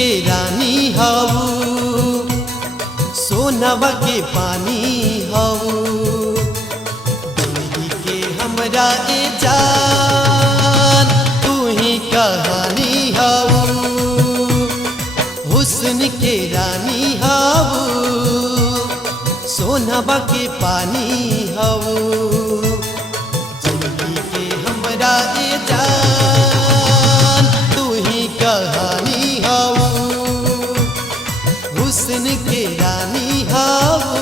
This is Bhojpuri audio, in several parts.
के रानी हऊ, सोनवा के पानी हऊ, जिंदगी के हमरा ए जान तू ही कहानी हऊ, हुस्न के रानी हऊ, सोनवा के पानी हऊ, जिंदगी के हमरा ए जान तू ही कहानी हऊ, हुस्न के रानी हऊ।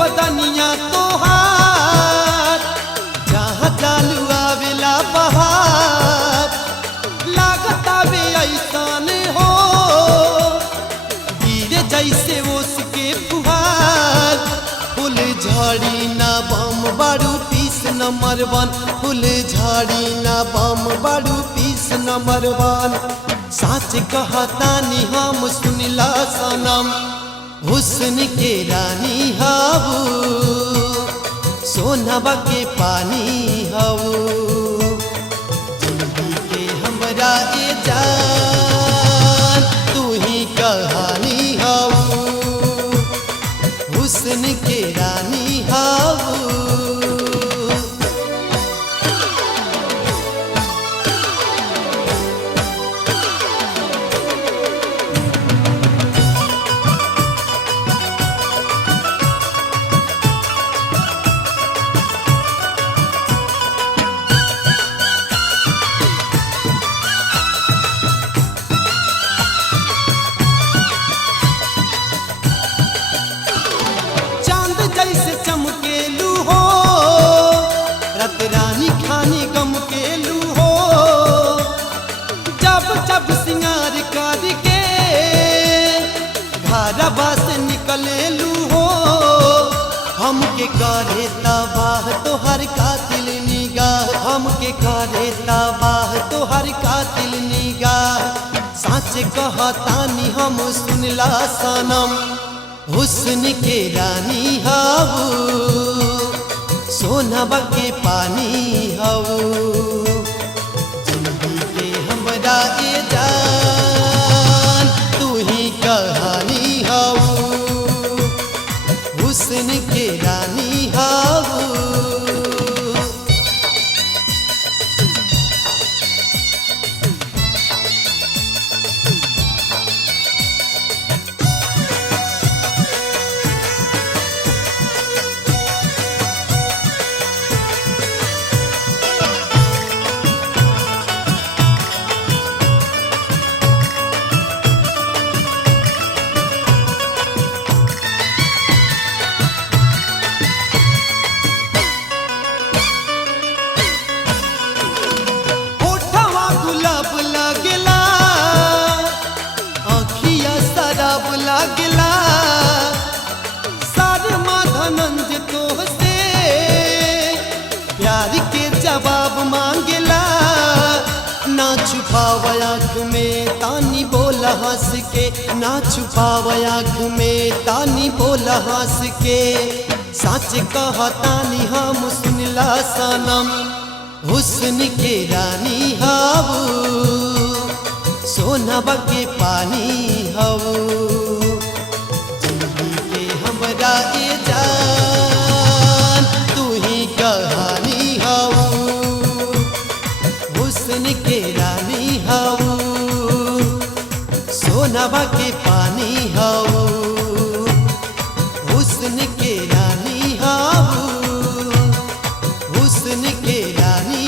बदनिया तोहार जहाँ चालू आवेला बहार, लागता बे ऐसान हो गिरे जैसे उसके फुहार, फूल झाड़ी ना बम बारू पीस नंबर 1, फूल झाड़ी ना बम बारू पीस नंबर 1, साच कहतानी हम सुनिला सनम, हुस्न के रानी हऊ, सोनवा के पानी हऊ, जिंदगी के हमरा ए जान तू ही कहानी हऊ, हुस्न के रानी हऊ। जैसे चमकेलू हो रत रानी खानी गम केलू हो, जब जब सिंगार करके घरवा से निकलेलू हो, हमके करे तबाह तोहर कातिल निगाह, हमके करे तबाह तोहर कातिल निगाह, साच कहतानी हम सुनला सनम, हुस्न के रानी हऊ, सोनवा के पानी हऊ, जिंदगी के हमरा ए जान तू ही कहानी हऊ, हुस्न के रानी हऊ। लागला सारे माधनंज तो से प्यार के जवाब मांगला, ना छुपाव आँख में तानी बोल हंस के, ना छुपाव आँख में तानी बोल हंस के, सच कहतानी हम सुनला सनम, हुस्न के रानी हऊ, सोनवा के पानी हऊ, जिंदगी के हमरा ए जान तू ही कहानी हऊ, हुस्न के रानी हऊ, सोनवा के पानी हऊ, हुस्न के रानी हऊ, हुस्न के रानी